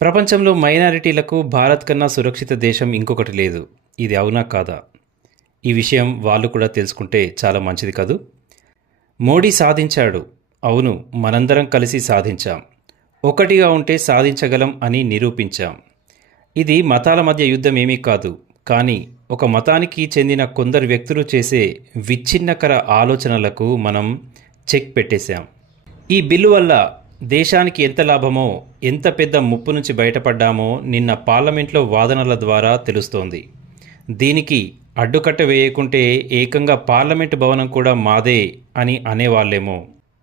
ప్రపంచంలో మైనారిటీలకు భారత్ కన్నా సురక్షిత దేశం ఇంకొకటి లేదు. ఇది అవునా కాదా? ఈ విషయం వాళ్ళు కూడా తెలుసుకుంటే చాలా మంచిది కదూ. మోడీ సాధించాడు. అవును, మనందరం కలిసి సాధించాం. ఒకటిగా ఉంటే సాధించగలం అని నిరూపించాం. ఇది మతాల మధ్య యుద్ధం ఏమీ కాదు, కానీ ఒక మతానికి చెందిన కొందరు వ్యక్తులు చేసే విచ్ఛిన్నకర ఆలోచనలకు మనం చెక్ పెట్టేశాం. ఈ బిల్లు వల్ల దేశానికి ఎంత లాభమో, ఎంత పెద్ద ముప్పు నుంచి బయటపడ్డామో నిన్న పార్లమెంట్లో వాదనల ద్వారా తెలుస్తోంది. దీనికి అడ్డుకట్ట వేయకుంటే ఏకంగా పార్లమెంటు భవనం కూడా మాదే అని అనేవాళ్లేమో.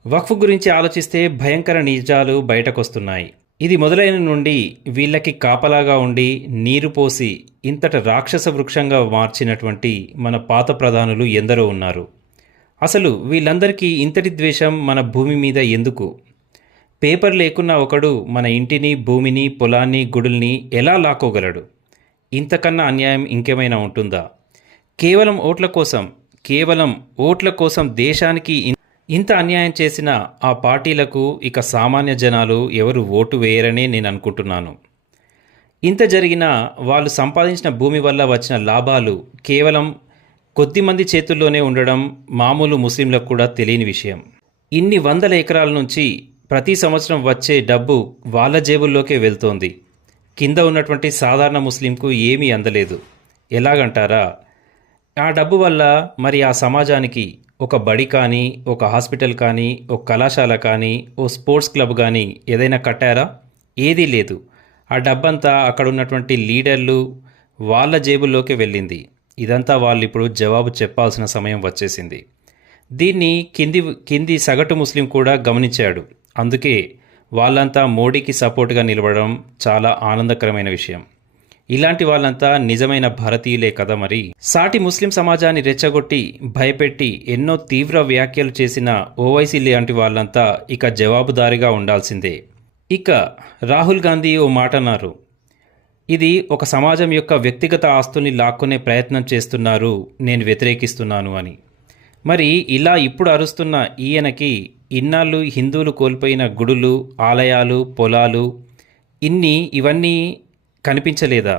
వక్ఫ్ గురించి ఆలోచిస్తే భయంకర నిజాలు బయటకొస్తున్నాయి. ఇది మొదలైన నుండి వీళ్ళకి కాపలాగా ఉండి నీరు పోసి ఇంతట రాక్షస వృక్షంగా మార్చినటువంటి మన పాత ప్రధానులు ఎందరో ఉన్నారు. అసలు వీళ్ళందరికీ ఇంతటి ద్వేషం మన భూమి మీద ఎందుకు? పేపర్ లేకున్నా ఒకడు మన ఇంటిని, భూమిని, పొలాన్ని, గుడుల్ని ఎలా లాక్కోగలడు? ఇంతకన్నా అన్యాయం ఇంకేమైనా ఉంటుందా? కేవలం ఓట్ల కోసం దేశానికి ఇంత అన్యాయం చేసిన ఆ పార్టీలకు ఇక సామాన్య జనాలు ఎవరు ఓటు వేయరనే నేను అనుకుంటున్నాను. ఇంత జరిగినా వాళ్ళు సంపాదించిన భూమి వల్ల వచ్చిన లాభాలు కేవలం కొద్దిమంది చేతుల్లోనే ఉండడం మామూలు ముస్లింలకు కూడా తెలియని విషయం. ఇన్ని వందల ఎకరాల నుంచి ప్రతి సంవత్సరం వచ్చే డబ్బు వాళ్ళ జేబుల్లోకే వెళ్తోంది. కింద ఉన్నటువంటి సాధారణ ముస్లింకు ఏమీ అందలేదు. ఎలాగంటారా? ఆ డబ్బు వల్ల మరి ఆ సమాజానికి ఒక బడి కానీ, ఒక హాస్పిటల్ కానీ, ఒక కళాశాల కానీ, ఓ స్పోర్ట్స్ క్లబ్ కానీ ఏదైనా కట్టారా? ఏదీ లేదు. ఆ డబ్బంతా అక్కడ ఉన్నటువంటి లీడర్లు వాళ్ళ జేబుల్లోకే వెళ్ళింది. ఇదంతా వాళ్ళు ఇప్పుడు జవాబు చెప్పాల్సిన సమయం వచ్చేసింది. దీన్ని కింది సగటు ముస్లిం కూడా గమనించాడు. అందుకే వాళ్ళంతా మోడీకి సపోర్ట్గా నిలబడడం చాలా ఆనందకరమైన విషయం. ఇలాంటి వాళ్ళంతా నిజమైన భారతీయులే కదా. మరి సాటి ముస్లిం సమాజాన్ని రెచ్చగొట్టి భయపెట్టి ఎన్నో తీవ్ర వ్యాఖ్యలు చేసిన ఓవైసీ లాంటి వాళ్ళంతా ఇక జవాబుదారీగా ఉండాల్సిందే. ఇక రాహుల్ గాంధీ ఓ మాట అన్నారు, ఇది ఒక సమాజం యొక్క వ్యక్తిగత ఆస్తుల్ని లాక్కునే ప్రయత్నం చేస్తున్నారు, నేను వ్యతిరేకిస్తున్నాను అని. మరి ఇలా ఇప్పుడు అరుస్తున్న ఈయనకి ఇన్నాళ్ళు హిందువులు కోల్పోయిన గుడులు, ఆలయాలు, పొలాలు ఇవన్నీ కనిపించలేదా?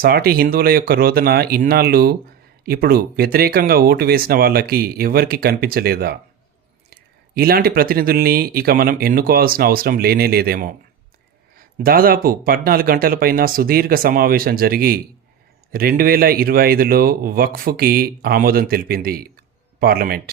సాటి హిందువుల యొక్క రోదన ఇన్నాళ్ళు ఇప్పుడు వ్యతిరేకంగా ఓటు వేసిన వాళ్ళకి ఎవరికి కనిపించలేదా? ఇలాంటి ప్రతినిధుల్ని ఇక మనం ఎన్నుకోవాల్సిన అవసరం లేనేలేదేమో. దాదాపు 14 గంటల పైన సుదీర్ఘ సమావేశం జరిగి 2025లో వక్ఫ్కి ఆమోదం తెలిపింది పార్లమెంట్.